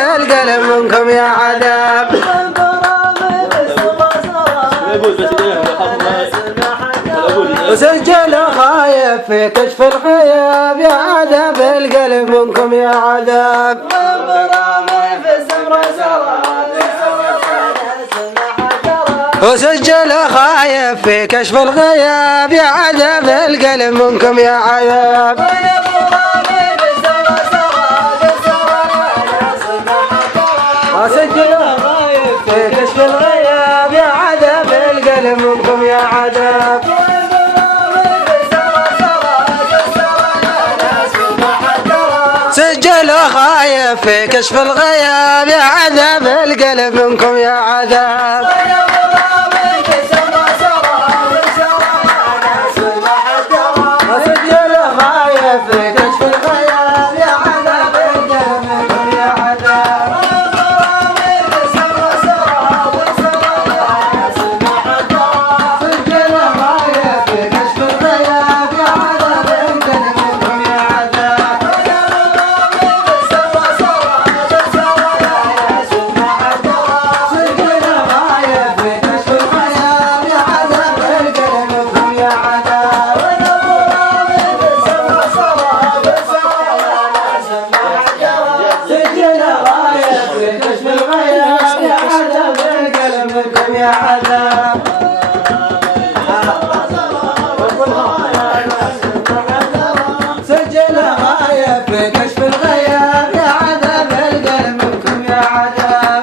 القلم منكم يا عذاب. وسجل خايف في كشف الغياب يا عذاب القلب منكم يا عذاب. وسجل خايف في كشف الغياب يا عذاب القلب منكم يا عذاب. وسجل خايف في كشف الغياب يا عذاب القلب منكم يا عذاب. سجل خايف في كشف الغياب يا عذاب القلب منكم يا عذاب. يا عذاب سجل غاية في كشف الغياب يا عذاب القلب منكم يا عذاب. سجل غاية في كشف الغياب يا عذاب القلب منكم يا عذاب. كشف الغياب يا عذاب القلب منكم يا عذاب. سجل غاية في كشف الغياب يا عذاب القلب منكم يا عذاب.